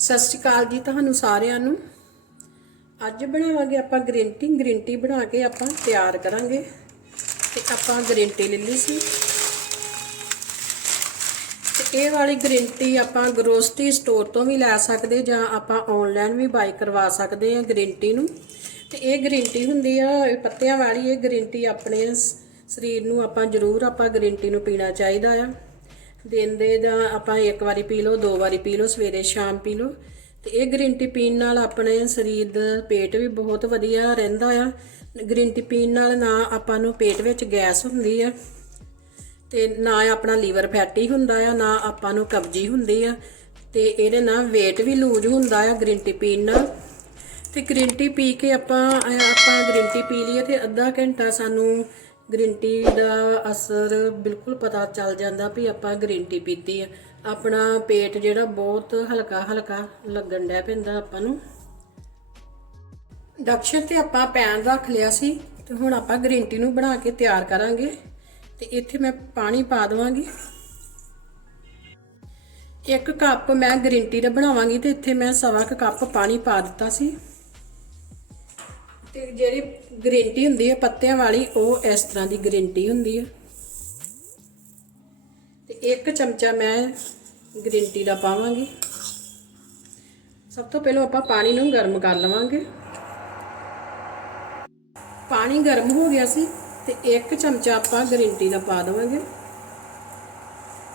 ਸਤਿ ਸ਼੍ਰੀ ਅਕਾਲ ਜੀ ਤੁਹਾਨੂੰ ਸਾਰਿਆਂ ਨੂੰ। ਅੱਜ ਬਣਾਵਾਂਗੇ ਆਪਾਂ ਗ੍ਰੀਨ ਟੀ। ਬਣਾ ਕੇ ਆਪਾਂ ਤਿਆਰ ਕਰਾਂਗੇ। ਤੇ ਆਪਾਂ ਗ੍ਰੀਨ ਲੈ ਲਈ ਸੀ। ਤੇ ਇਹ ਵਾਲੀ ਗ੍ਰੀਨ ਆਪਾਂ ਗਰੋਸਰੀ ਸਟੋਰ ਤੋਂ ਵੀ ਲੈ ਸਕਦੇ ਜਾਂ ਆਪਾਂ ਆਨਲਾਈਨ ਵੀ ਬਾਈ ਕਰਵਾ ਸਕਦੇ ਹਾਂ ਗ੍ਰੀਨਟੀ ਨੂੰ। ਤੇ ਇਹ ਗ੍ਰੀਨ ਹੁੰਦੀ ਆ ਪੱਤਿਆਂ ਵਾਲੀ ਇਹ ਗ੍ਰੀਨ ਆਪਣੇ ਸ- ਸਰੀਰ ਨੂੰ ਆਪਾਂ ਜ਼ਰੂਰ ਆਪਾਂ ਗ੍ਰੀਨ ਨੂੰ ਪੀਣਾ ਚਾਹੀਦਾ ਆ। ਦਿਨ ਦੇ ਦਾ ਆਪਾਂ ਇੱਕ ਵਾਰੀ ਪੀ ਲਓ, ਦੋ ਵਾਰੀ ਪੀ ਲਓ, ਸਵੇਰੇ ਸ਼ਾਮ ਪੀ ਲਓ। ਤੇ ਇਹ ਗ੍ਰੀਨ ਟੀ ਪੀਣ ਨਾਲ ਆਪਣੇ ਸਰੀਰ ਦਾ ਪੇਟ ਵੀ ਬਹੁਤ ਵਧੀਆ ਰਹਿੰਦਾ ਆ। ਗ੍ਰੀਨ ਟੀ ਪੀਣ ਨਾਲ ਨਾ ਆਪਾਂ ਨੂੰ ਪੇਟ ਵਿੱਚ ਗੈਸ ਹੁੰਦੀ ਆ ਤੇ ਨਾ ਆਪਣਾ ਲੀਵਰ ਫੈਟੀ ਹੁੰਦਾ ਆ, ਨਾ ਆਪਾਂ ਨੂੰ ਕਬਜੀ ਹੁੰਦੀ ਆ। ਤੇ ਇਹਦੇ ਨਾਲ weight ਵੀ ਲੂਜ਼ ਹੁੰਦਾ ਆ ਗ੍ਰੀਨ ਟੀ ਪੀਣ ਨਾਲ। ਤੇ ਗ੍ਰੀਨ ਟੀ ਪੀ ਕੇ ਆਪਾਂ ਆਪਾਂ ਗ੍ਰੀਨ ਟੀ ਪੀ ਲਈਏ ਤੇ ਅੱਧਾ ਘੰਟਾ ਸਾਨੂੰ ਗ੍ਰੀਨ ਟੀ ਦਾ ਅਸਰ ਬਿਲਕੁਲ ਪਤਾ ਚੱਲ ਜਾਂਦਾ ਵੀ ਆਪਾਂ ਗ੍ਰੀਨ ਟੀ ਪੀਤੀ ਆ। ਆਪਣਾ ਪੇਟ ਜਿਹੜਾ ਬਹੁਤ ਹਲਕਾ ਹਲਕਾ ਲੱਗਣ ਡੈ ਪੈਂਦਾ ਆਪਾਂ ਨੂੰ। ਡਕਸ਼ਨ ਤੇ ਆਪਾਂ ਪੈਨ ਰੱਖ ਲਿਆ ਸੀ ਤੇ ਹੁਣ ਆਪਾਂ ਗ੍ਰੀਨ ਟੀ ਨੂੰ ਬਣਾ ਕੇ ਤਿਆਰ ਕਰਾਂਗੇ ਤੇ ਇੱਥੇ ਮੈਂ ਪਾਣੀ ਪਾ ਦਵਾਂਗੀ। ਇੱਕ ਕੱਪ ਮੈਂ ਗ੍ਰੀਨ ਟੀ ਦਾ ਬਣਾਵਾਂਗੀ ਤੇ ਇੱਥੇ ਮੈਂ ਸਵਾ ਕੁ ਕੱਪ ਪਾਣੀ ਪਾ ਦਿੱਤਾ ਸੀ। ਤੇ ਜਿਹੜੀ ਗ੍ਰੀਨ ਟੀ ਹੁੰਦੀ ਹੈ, ਪੱਤਿਆਂ ਵਾਲੀ, ਉਹ ਇਸ ਤਰ੍ਹਾਂ ਦੀ ਗ੍ਰੀਨ ਟੀ ਹੁੰਦੀ ਹੈ। ਤੇ ਇੱਕ ਚਮਚਾ ਮੈਂ ਗ੍ਰੀਨ ਟੀ ਦਾ ਪਾਵਾਂਗੀ। ਸਭ ਤੋਂ ਪਹਿਲਾਂ ਆਪਾਂ ਪਾਣੀ ਨੂੰ ਗਰਮ ਕਰ ਲਵਾਂਗੇ। ਪਾਣੀ ਗਰਮ ਹੋ ਗਿਆ ਸੀ ਤੇ ਇੱਕ ਚਮਚਾ ਆਪਾਂ ਗ੍ਰੀਨ ਟੀ ਦਾ ਪਾ ਦੇਵਾਂਗੇ।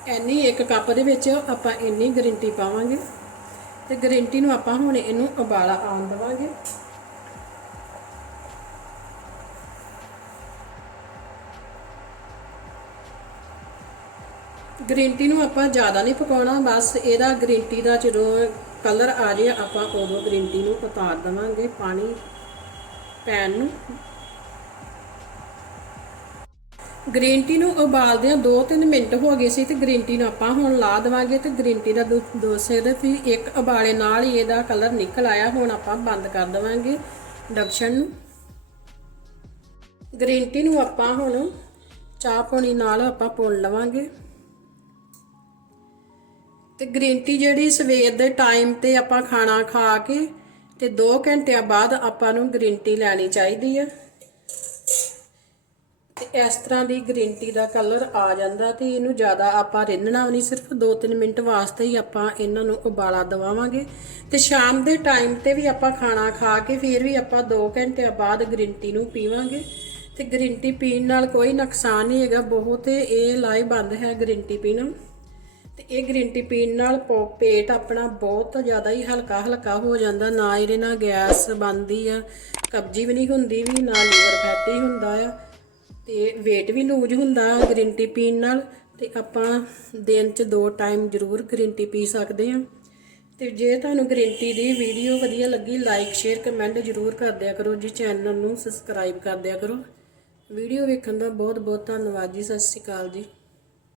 ਇੰਨੀ ਇੱਕ ਕੱਪ ਦੇ ਵਿੱਚ ਆਪਾਂ ਇੰਨੀ ਗ੍ਰੀਨ ਟੀ ਪਾਵਾਂਗੇ। ਤੇ ਗ੍ਰੀਨ ਟੀ ਨੂੰ ਆਪਾਂ ਹੁਣ ਇਹਨੂੰ ਉਬਾਲਾ ਆਉਣ ਦੇਵਾਂਗੇ। ਗ੍ਰੀਨ ਟੀ ਨੂੰ ਆਪਾਂ ਜ਼ਿਆਦਾ ਨਹੀਂ ਪਕਾਉਣਾ, ਬਸ ਇਹਦਾ ਗ੍ਰੀਨ ਟੀ ਦਾ ਜਦੋਂ ਕਲਰ ਆ ਜਾਏ ਆਪਾਂ ਉਦੋਂ ਗ੍ਰੀਨ ਟੀ ਨੂੰ ਉਤਾਰ ਦੇਵਾਂਗੇ ਪਾਣੀ ਪੈਨ ਨੂੰ। ਗ੍ਰੀਨ ਟੀ ਨੂੰ ਉਬਾਲਦਿਆਂ 2-3 ਮਿੰਟ ਹੋ ਗਏ ਸੀ ਤੇ ਗ੍ਰੀਨ ਟੀ ਨੂੰ ਆਪਾਂ ਹੁਣ ਲਾ ਦੇਵਾਂਗੇ ਤੇ ਗ੍ਰੀਨ ਟੀ ਦਾ ਦੋ- ਦੋ ਸਿਰਫ ਹੀ ਇੱਕ ਉਬਾਲੇ ਨਾਲ ਹੀ ਇਹਦਾ ਕਲਰ ਨਿਕਲ ਆਇਆ, ਹੁਣ ਆਪਾਂ ਬੰਦ ਕਰ ਦੇਵਾਂਗੇ ਡਕਸ਼ਨ ਨੂੰ। ਗ੍ਰੀਨ ਟੀ ਨੂੰ ਆਪਾਂ ਹੁਣ ਚਾਹ ਪਾਣੀ ਨਾਲ ਆਪਾਂ ਪੁਣ ਲਵਾਂਗੇ। ਤੇ ਗ੍ਰੀਨ ਟੀ ਜਿਹੜੀ ਸਵੇਰ ਦੇ ਟਾਈਮ ਤੇ ਆਪਾਂ ਖਾਣਾ ਖਾ ਕੇ ਤੇ 2 ਘੰਟਿਆਂ ਬਾਅਦ ਆਪਾਂ ਨੂੰ ਗ੍ਰੀਨ ਟੀ ਲੈਣੀ ਚਾਹੀਦੀ ਆ। ਤੇ ਇਸ ਤਰ੍ਹਾਂ ਦੀ ਗ੍ਰੀਨ ਟੀ ਦਾ ਕਲਰ ਆ ਜਾਂਦਾ ਤੇ ਇਹਨੂੰ ਜ਼ਿਆਦਾ ਆਪਾਂ ਰਿੰਨਣਾ ਨਹੀਂ, ਸਿਰਫ 2-3 ਮਿੰਟ ਵਾਸਤੇ ਹੀ ਆਪਾਂ ਇਹਨਾਂ ਨੂੰ ਉਬਾਲਾ ਦਵਾਵਾਂਗੇ ਤੇ ਸ਼ਾਮ ਦੇ ਟਾਈਮ ਤੇ ਵੀ ਆਪਾਂ ਖਾਣਾ ਖਾ ਕੇ ਫਿਰ ਵੀ ਆਪਾਂ 2 ਘੰਟਿਆਂ ਬਾਅਦ ਗ੍ਰੀਨ ਟੀ ਨੂੰ ਪੀਵਾਂਗੇ। ਤੇ ਗ੍ਰੀਨ ਟੀ ਪੀਣ ਨਾਲ ਕੋਈ ਨੁਕਸਾਨ ਨਹੀਂ ਹੈਗਾ, ਬਹੁਤ ਇਹ ਲਾਹੇਵੰਦ ਹੈ ਗ੍ਰੀਨ ਟੀ ਪੀਣਾ। ਤੇ ਇਹ ਗ੍ਰੀਨ ਟੀ ਪੀਣ ਨਾਲ ਪੋ- ਪੇਟ ਆਪਣਾ ਬਹੁਤ ਜ਼ਿਆਦਾ ਹੀ ਹਲਕਾ ਹਲਕਾ ਹੋ ਜਾਂਦਾ, ਨਾ ਇਹਦੇ ਨਾਲ ਗੈਸ ਬਣਦੀ ਆ, ਕਬਜੀ ਵੀ ਨਹੀਂ ਹੁੰਦੀ ਵੀ, ਨਾ ਲੀਵਰ ਫੈਟੀ ਹੁੰਦਾ ਆ, ਤੇ weight ਵੀ ਲੂਜ਼ ਹੁੰਦਾ ਗ੍ਰੀਨ ਟੀ ਪੀਣ ਨਾਲ, ਤੇ ਆਪਾਂ ਦਿਨ 'ਚ ਦੋ ਟਾਈਮ ਜ਼ਰੂਰ ਗ੍ਰੀਨ ਟੀ ਪੀ ਸਕਦੇ ਹਾਂ ਤੇ ਜੇ ਤੁਹਾਨੂੰ ਗ੍ਰੀਨ ਟੀ ਦੀ ਵੀਡੀਓ ਵਧੀਆ ਲੱਗੀ ਲਾਈਕ ਸ਼ੇਅਰ ਕਮੈਂਟ ਜ਼ਰੂਰ ਕਰ ਦਿਆ ਕਰੋ ਜੀ ਚੈਨਲ ਨੂੰ ਸਬਸਕ੍ਰਾਈਬ ਕਰ ਦਿਆ ਕਰੋ। ਵੀਡੀਓ ਵੇਖਣ ਦਾ ਬਹੁਤ ਬਹੁਤ ਧੰਨਵਾਦ ਜੀ, ਸਤਿ ਸ਼੍ਰੀ ਅਕਾਲ ਜੀ।